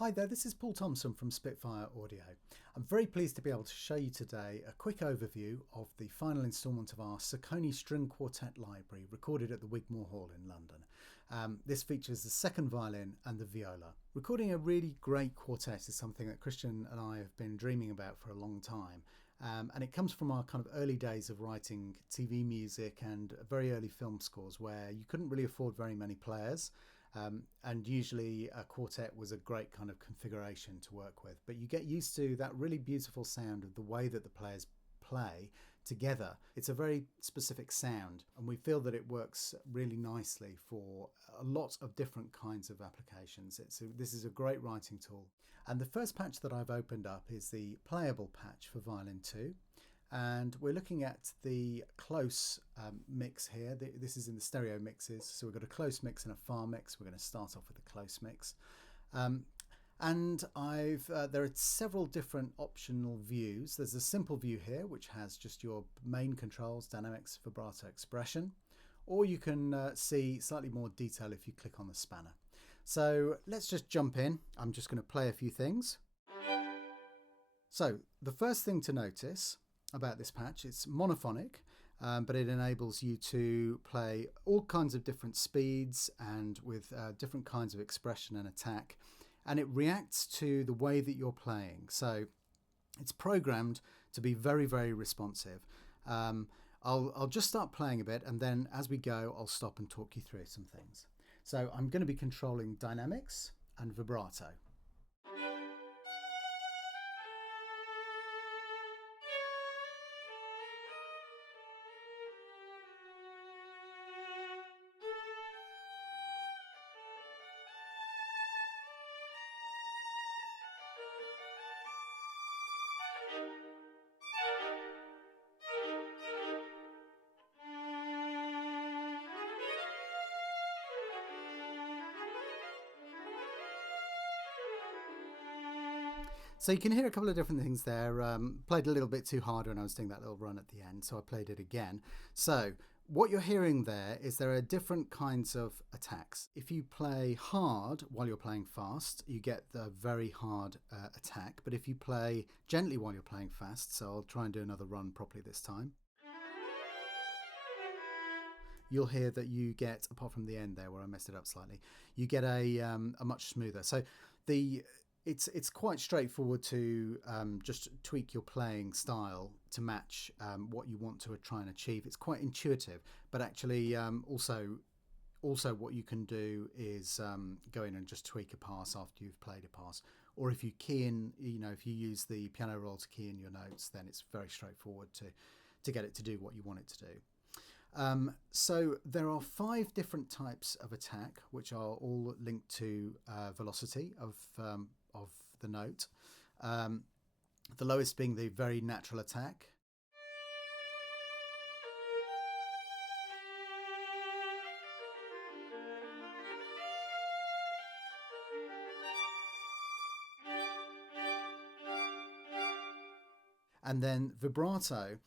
Hi there, this is Paul Thompson from Spitfire Audio. I'm very pleased to be able to show you today a quick overview of the final instalment of our Sacconi String Quartet library recorded at the Wigmore Hall in London. This features the second violin and the viola. Recording a really great quartet is something that Christian and I have been dreaming about for a long time. And it comes from our kind of early days of writing TV music and very early film scores where you couldn't really afford very many players. And usually a quartet was a great kind of configuration to work with, but you get used to that really beautiful sound of the way that the players play together. It's a very specific sound, and we feel that it works really nicely for a lot of different kinds of applications. This is a great writing tool. And the first patch that I've opened up is the playable patch for Violin 2. And we're looking at the close mix here. This is in the stereo mixes, so we've got a close mix and a far mix. We're going to start off with the close mix. And there are several different optional views. There's a simple view here, which has just your main controls, dynamics, vibrato, expression, or you can see slightly more detail if you click on the spanner. So let's just jump in. I'm just going to play a few things. So the first thing to notice about this patch, it's monophonic, but it enables you to play all kinds of different speeds and with different kinds of expression and attack, and it reacts to the way that you're playing. So it's programmed to be very, very responsive. I'll just start playing a bit, and then as we go I'll stop and talk you through some things. So I'm going to be controlling dynamics and vibrato. So you can hear a couple of different things there. Played a little bit too hard when I was doing that little run at the end, so I played it again. So what you're hearing there are different kinds of attacks. If you play hard while you're playing fast, you get the very hard attack. But if you play gently while you're playing fast, so I'll try and do another run properly this time, you'll hear that you get, apart from the end there where I messed it up slightly, you get a much smoother. So it's quite straightforward to just tweak your playing style to match what you want to try and achieve. It's quite intuitive, but actually also what you can do is go in and just tweak a pass after you've played a pass. Or if you key in, if you use the piano roll to key in your notes, then it's very straightforward to get it to do what you want it to do. So there are 5 different types of attack, which are all linked to velocity of the note. The lowest being the very natural attack. And then vibrato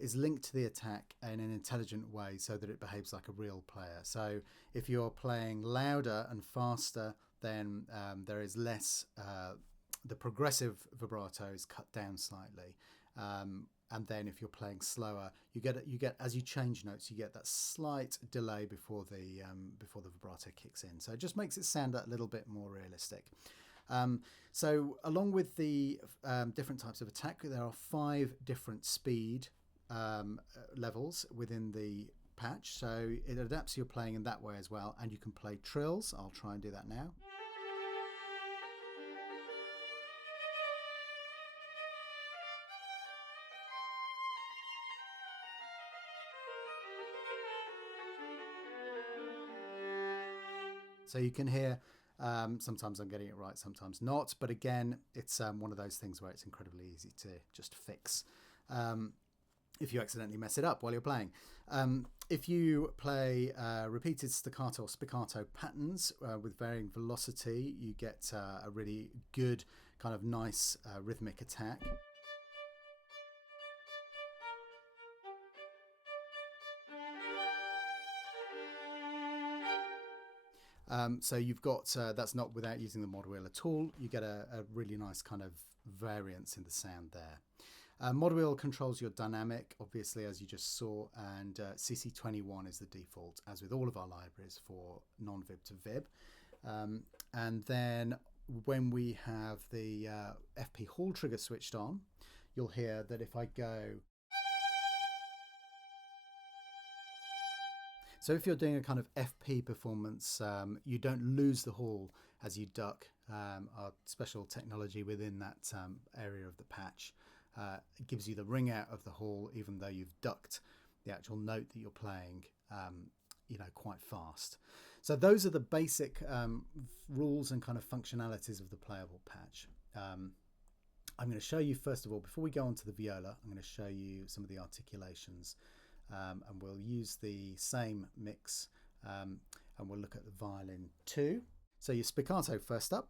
is linked to the attack in an intelligent way so that it behaves like a real player. So if you're playing louder and faster, then there is less, the progressive vibrato is cut down slightly. And then if you're playing slower, you get as you change notes, you get that slight delay before the vibrato kicks in. So it just makes it sound a little bit more realistic. So along with the different types of attack, there are 5 different speed levels within the patch. So it adapts your playing in that way as well. And you can play trills. I'll try and do that now. So you can hear sometimes I'm getting it right, sometimes not. But again, it's one of those things where it's incredibly easy to just fix if you accidentally mess it up while you're playing. If you play repeated staccato or spiccato patterns with varying velocity, you get a really good kind of nice rhythmic attack. So you've got, that's not without using the mod wheel at all. You get a really nice kind of variance in the sound there. Mod wheel controls your dynamic, obviously, as you just saw, and CC21 is the default, as with all of our libraries, for non-vib to vib. And then when we have the FP Hall trigger switched on, you'll hear that if I go... So if you're doing a kind of FP performance, you don't lose the hall as you duck. Our special technology within that area of the patch it gives you the ring out of the hall, even though you've ducked the actual note that you're playing, quite fast. So those are the basic rules and kind of functionalities of the playable patch. I'm going to show you, first of all, before we go on to the viola, I'm going to show you some of the articulations. And we'll use the same mix and we'll look at the violin too. So your spiccato first up.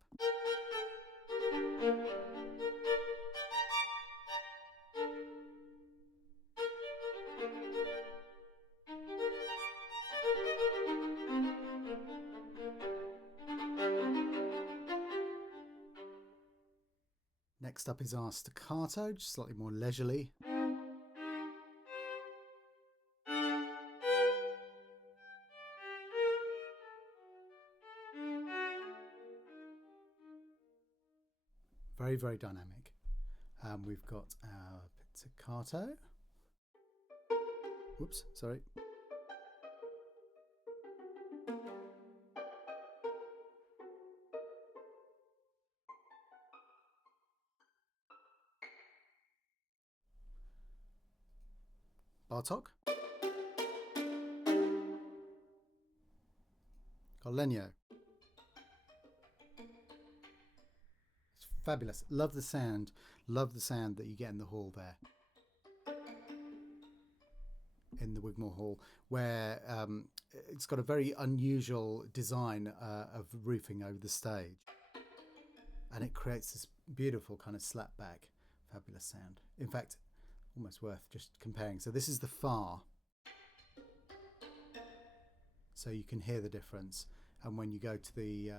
Next up is our staccato, just slightly more leisurely. Very, very dynamic. We've got our pizzicato. Whoops, sorry. Bartok. Got Legno. Fabulous. Love the sound. Love the sound that you get in the hall there. In the Wigmore Hall, where it's got a very unusual design of roofing over the stage. And it creates this beautiful kind of slap back, fabulous sound. In fact, almost worth just comparing. So this is the far. So you can hear the difference. And when you go to the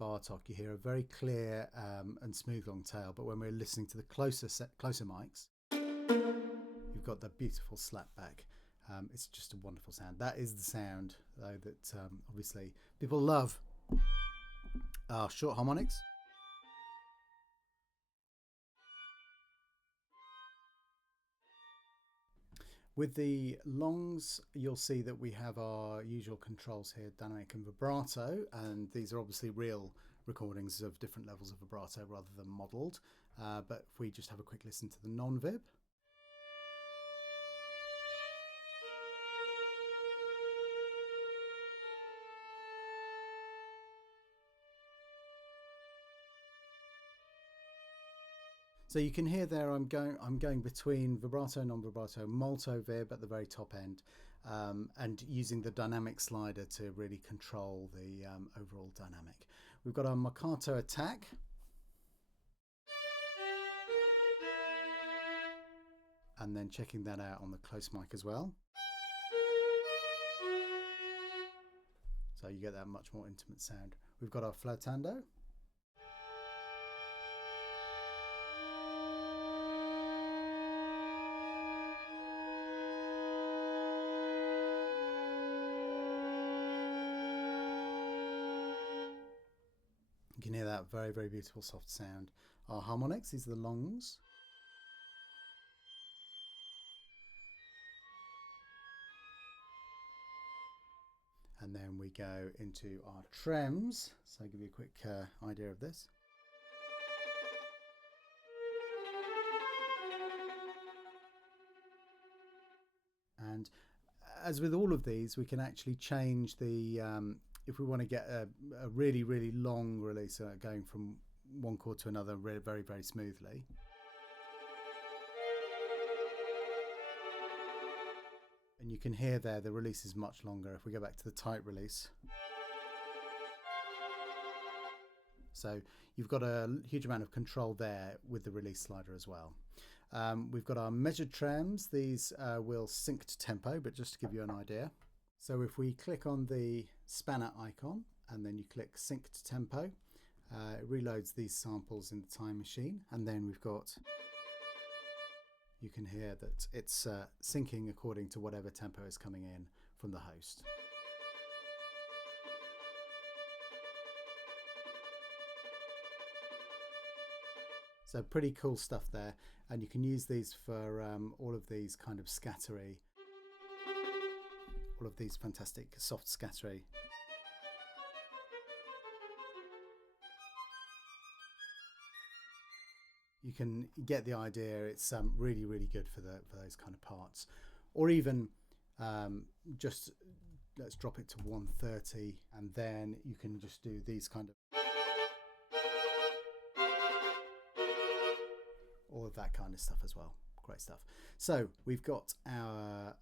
Bartok, you hear a very clear and smooth long tail, but when we're listening to the closer mics, you've got the beautiful slap back. It's just a wonderful sound. That is the sound, though, that obviously people love. Short harmonics. With the longs, you'll see that we have our usual controls here, dynamic and vibrato, and these are obviously real recordings of different levels of vibrato rather than modelled. But if we just have a quick listen to the non-vib. So you can hear there I'm going between vibrato, non-vibrato, molto vib at the very top end, and using the dynamic slider to really control the overall dynamic. We've got our marcato attack. And then checking that out on the close mic as well. So you get that much more intimate sound. We've got our flautando. You can hear that very, very beautiful soft sound. Our harmonics, these are the longs. And then we go into our trems. So I'll give you a quick idea of this. And as with all of these, we can actually change the, if we want to get a really, really long release, going from one chord to another very, very smoothly. And you can hear there the release is much longer. If we go back to the tight release. So you've got a huge amount of control there with the release slider as well. We've got our measured trems. These will sync to tempo, but just to give you an idea. So if we click on the spanner icon and then you click sync to tempo, it reloads these samples in the time machine, and then we've got, you can hear that it's syncing according to whatever tempo is coming in from the host. So pretty cool stuff there, and you can use these for all of these kind of scattery, all of these fantastic soft scattery. You can get the idea. It's really, really good for those kind of parts, or even just let's drop it to 130, and then you can just do these kind of, all of that kind of stuff as well. Great stuff. So we've got our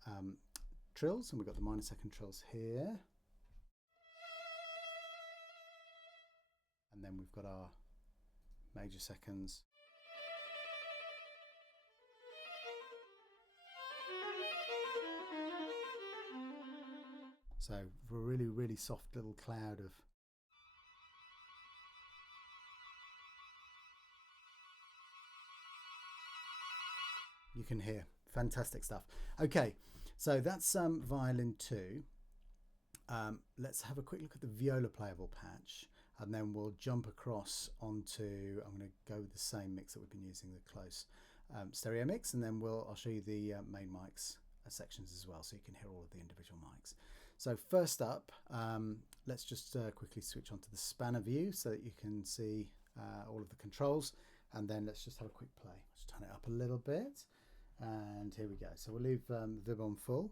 trills, and we've got the minor second trills here, and then we've got our major seconds. So for a really, really soft little cloud of you can hear. Fantastic stuff. Okay, so that's violin 2. Let's have a quick look at the viola playable patch, and then we'll jump across onto, I'm going to go with the same mix that we've been using, the close stereo mix, and then I'll show you the main mics sections as well, so you can hear all of the individual mics. So first up, let's just quickly switch onto the spanner view so that you can see all of the controls, and then let's just have a quick play. Just turn it up a little bit, and here we go. So we'll leave the Vib on full.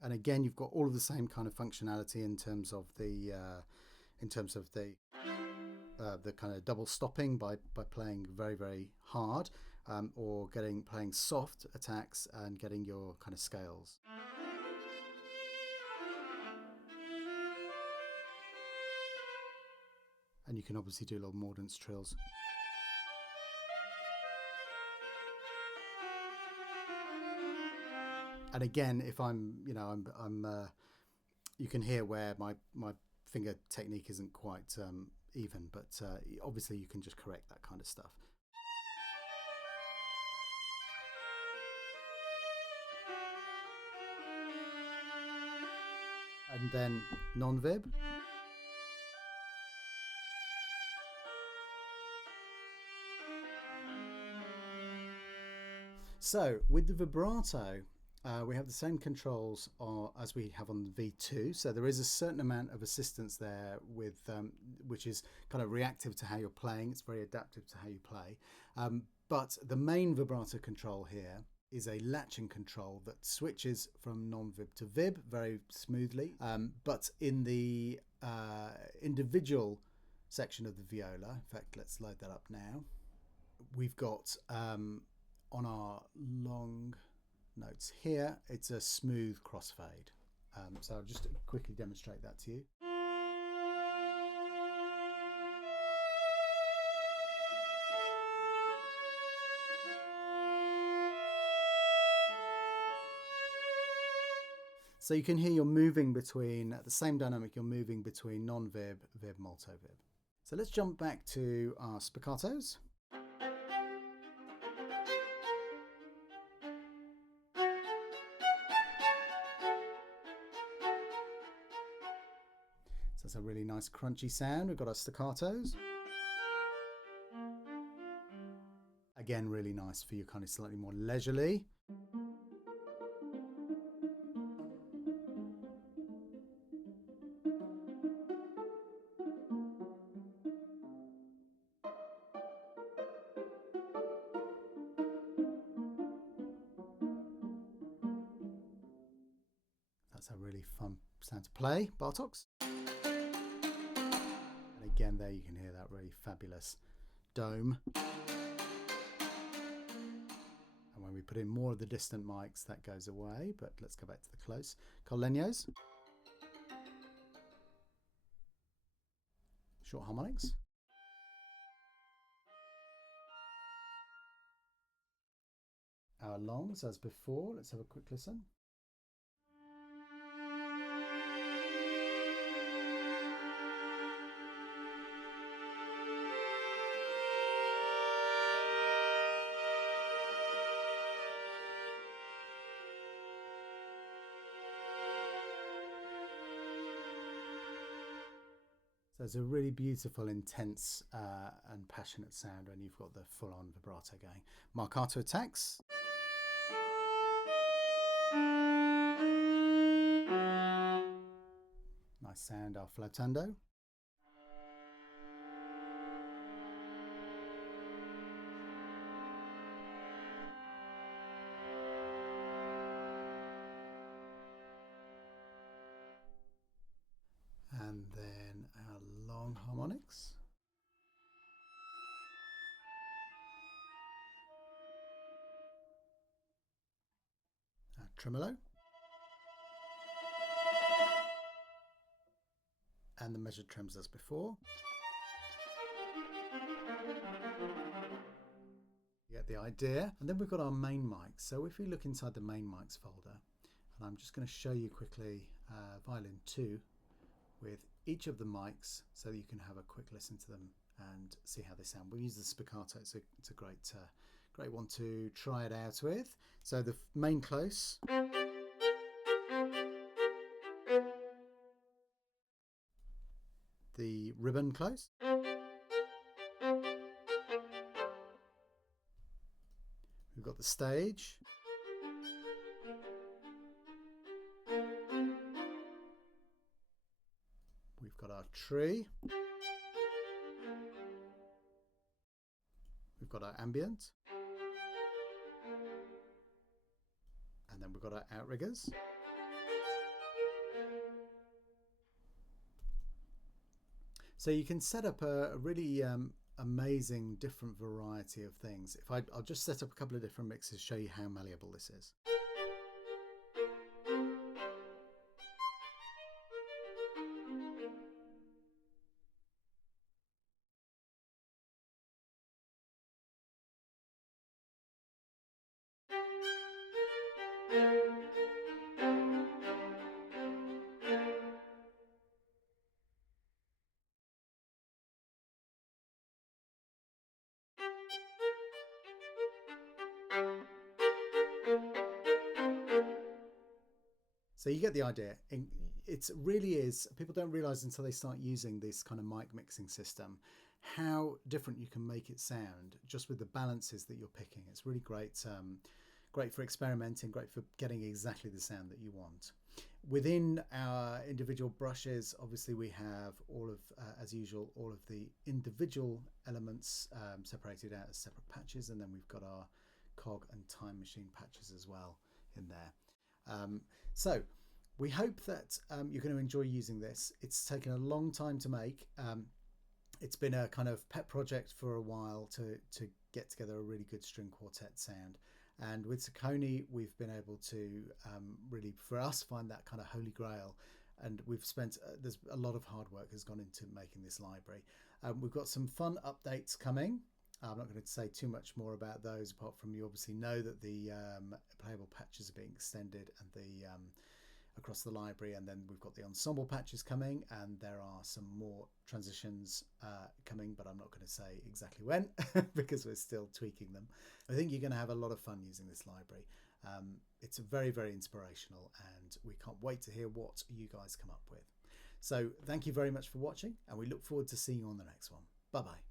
And again, you've got all of the same kind of functionality in terms of the kind of double stopping by playing very, very hard, or playing soft attacks and getting your kind of scales. And you can obviously do little mordants trills. And again, if you can hear where my finger technique isn't quite even, but obviously you can just correct that kind of stuff. And then non-vib. So with the vibrato, we have the same controls as we have on the V2. So there is a certain amount of assistance there with which is kind of reactive to how you're playing. It's very adaptive to how you play. But the main vibrato control here is a latching control that switches from non-vib to vib very smoothly. But in the individual section of the viola, in fact, let's load that up now. We've got on our long notes here, it's a smooth crossfade. So I'll just quickly demonstrate that to you. So you can hear you're moving between, at the same dynamic, you're moving between non-vib, vib, multo-vib. So let's jump back to our spiccatos. So it's a really nice crunchy sound. We've got our staccatos. Again, really nice for you, kind of slightly more leisurely. That's a really fun sound to play, Bartoks. And again, there you can hear that really fabulous dome. And when we put in more of the distant mics, that goes away, but let's go back to the close. Collegnos. Short harmonics. our longs as before. Let's have a quick listen. So it's a really beautiful, intense and passionate sound when you've got the full-on vibrato going. Marcato attacks. Nice sound afflautando. And then our long harmonics. Our tremolo. And the measured trems as before. You get the idea. And then we've got our main mics. So if we look inside the main mics folder, and I'm just going to show you quickly Violin 2 with each of the mics so that you can have a quick listen to them and see how they sound. We'll use the spiccato. It's a great one to try it out with. So the main close. The ribbon close. We've got the stage. We've got our tree. We've got our ambient. And then we've got our outriggers. So you can set up a really amazing different variety of things. I'll just set up a couple of different mixes, show you how malleable this is. So you get the idea. It really is, people don't realize until they start using this kind of mic mixing system how different you can make it sound just with the balances that you're picking. It's really great, great for experimenting, great for getting exactly the sound that you want. Within our individual brushes, obviously we have all of, as usual, all of the individual elements separated out as separate patches, and then we've got our cog and time machine patches as well in there. So we hope that you're going to enjoy using this. It's taken a long time to make. It's been a kind of pet project for a while to get together a really good string quartet sound. And with Sacconi, we've been able to really, for us, find that kind of holy grail. And we've spent, there's a lot of hard work has gone into making this library. We've got some fun updates coming. I'm not going to say too much more about those, apart from you obviously know that the playable patches are being extended and the across the library, and then we've got the ensemble patches coming, and there are some more transitions coming, but I'm not going to say exactly when because we're still tweaking them. I think you're going to have a lot of fun using this library. It's very, very inspirational, and we can't wait to hear what you guys come up with. So thank you very much for watching, and we look forward to seeing you on the next one. Bye bye.